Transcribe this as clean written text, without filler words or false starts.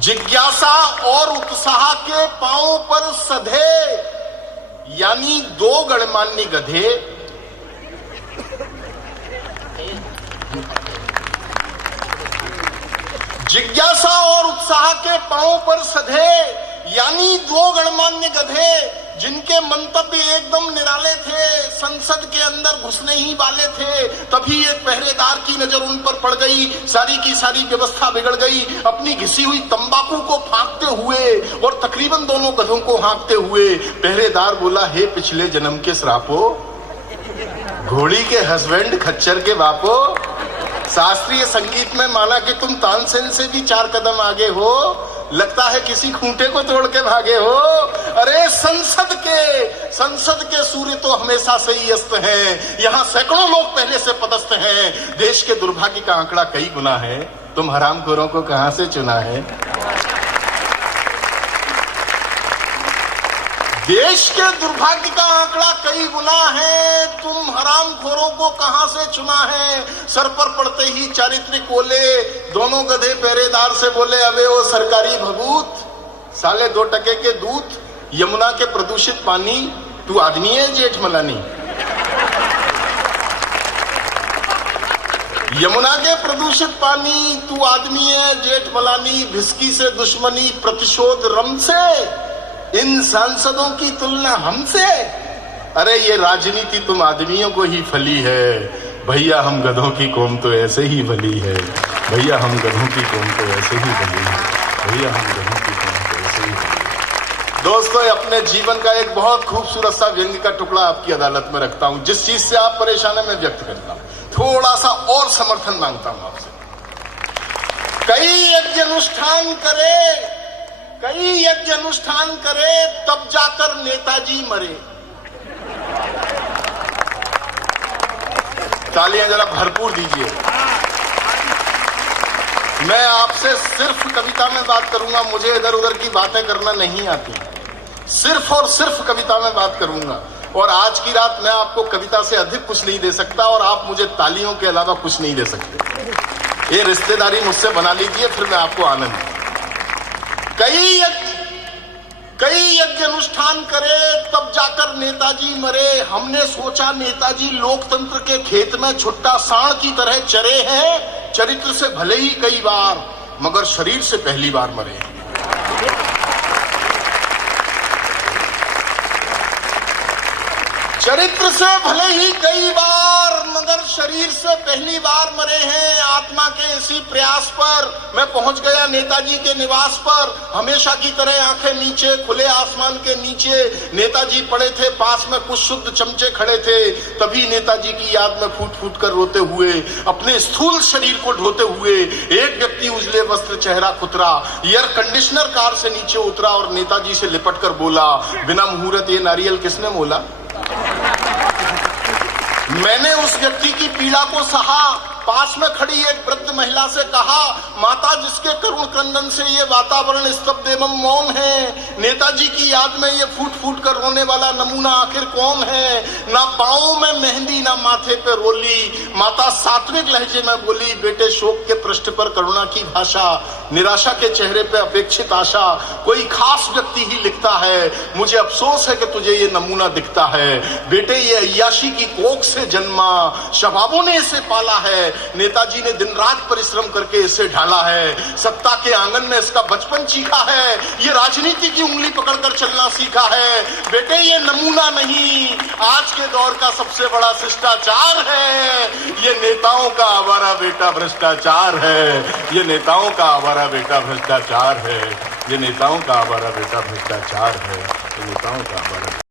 जिज्ञासा और उत्साह के पांवों पर सधे, यानी दो गणमान्य गधे जिज्ञासा और उत्साह के पांवों पर सधे, यानी दो गणमान्य गधे जिनके मंतव्य एकदम निराले थे, संसद के अंदर घुसने ही वाले थे। तभी एक पहरेदार की नजर उन पर पड़ गई, सारी की सारी व्यवस्था बिगड़ गई। अपनी घिसी हुई तंबाकू को फांकते हुए और तकरीबन दोनों गधों को हाँकते हुए पहरेदार बोला, हे पिछले जन्म के श्रापो, घोड़ी के हस्बैंड खच्चर के बापो, शास्त्रीय संगीत में माना कि तुम तानसेन से भी 4 कदम आगे हो, लगता है किसी खूंटे को तोड़ के भागे हो। अरे संसद के सूर्य तो हमेशा से ही अस्त हैं, यहाँ सैकड़ों लोग पहले से पदस्थ हैं। देश के दुर्भाग्य का आंकड़ा कई गुना है, तुम हरामखोरों को कहां से चुना है। देश के दुर्भाग्य का आंकड़ा कई गुना है, तुम हरामखोरों को कहां से चुना है। सर पर पड़ते ही चारित्रिक ओले दोनों गधे पहरेदार से बोले, अबे ओ सरकारी भभूत, साले 2 टके के दूत, यमुना के प्रदूषित पानी, तू आदमी है जेठमलानी। यमुना के प्रदूषित पानी, तू आदमी है जेठमलानी, भिस्की से दुश्मनी, प्रतिशोध रम से, इन सांसदों की तुलना हमसे। अरे ये राजनीति तुम आदमियों को ही फली है, भैया हम गधों की कौम तो ऐसे ही भली है, भैया हम गधों की कौम तो ऐसे ही भली है, भैया हम गधों की कौम तो ऐसे ही भली है। दोस्तों, अपने जीवन का एक बहुत खूबसूरत सा व्यंग्य का टुकड़ा आपकी अदालत में रखता हूं, जिस चीज से आप परेशान है मैं व्यक्त करता हूं, थोड़ा सा और समर्थन मांगता हूं आपसे। कई यज्ञ अनुष्ठान करे तब जाकर नेताजी मरे। तालियां जरा भरपूर दीजिए। मैं आपसे सिर्फ कविता में बात करूंगा, मुझे इधर उधर की बातें करना नहीं आती, सिर्फ और सिर्फ कविता में बात करूंगा। और आज की रात मैं आपको कविता से अधिक कुछ नहीं दे सकता और आप मुझे तालियों के अलावा कुछ नहीं दे सकते। ये रिश्तेदारी मुझसे बना लीजिए, फिर मैं आपको आनंद। कई यज्ञ अनुष्ठान करे तब जाकर नेताजी मरे। हमने सोचा नेताजी लोकतंत्र के खेत में छुट्टा सांड की तरह चरे हैं, चरित्र से भले ही कई बार मगर शरीर से पहली बार मरे। चरित्र से भले ही कई बार मगर शरीर से पहली बार मरे हैं। आत्मा के इसी प्रयास पर मैं पहुंच गया नेताजी के निवास पर। हमेशा की तरह आंखें नीचे, खुले आसमान के नीचे नेताजी पड़े थे, पास में कुछ शुद्ध चमचे खड़े थे। तभी नेताजी की याद में फूट फूट कर रोते हुए, अपने स्थूल शरीर को ढोते हुए एक व्यक्ति उजले वस्त्र, चेहरा खुतरा, एयर कंडीशनर कार से नीचे उतरा और नेताजी से लिपट कर बोला, बिना मुहूर्त ये नारियल किसने मोला। मैंने उस व्यक्ति की पीड़ा को सहा। पास में खड़ी एक वृद्ध महिला से कहा, माता जिसके करुण क्रंदन से ये वातावरण स्तब्ध एवं मौन है, नेताजी की याद में ये फूट फूट कर रोने वाला नमूना आखिर कौन है। ना पांवों में मेहंदी ना माथे पे रोली। माता सात्विक लहजे में बोली, बेटे शोक के पृष्ठ पर करुणा की भाषा, निराशा के चेहरे पे अपेक्षित आशा, कोई खास व्यक्ति ही लिखता है। मुझे अफसोस है कि तुझे ये नमूना दिखता है। बेटे ये अय्याशी की कोख से जन्मा, शबाबों ने इसे पाला है। नेताजी ने दिन रात परिश्रम करके इसे ढाला है। सत्ता के आंगन में इसका बचपन चीखा है। ये राजनीति की उंगली पकड़कर चलना सीखा है। बेटे ये नमूना नहीं, आज के दौर का सबसे बड़ा शिष्टाचार है। ये नेताओं का आवारा बेटा भ्रष्टाचार है। ये नेताओं का आवारा बेटा भ्रष्टाचार है। ये नेताओं का आवारा बेटा भ्रष्टाचार है। ये नेताओं का आवारा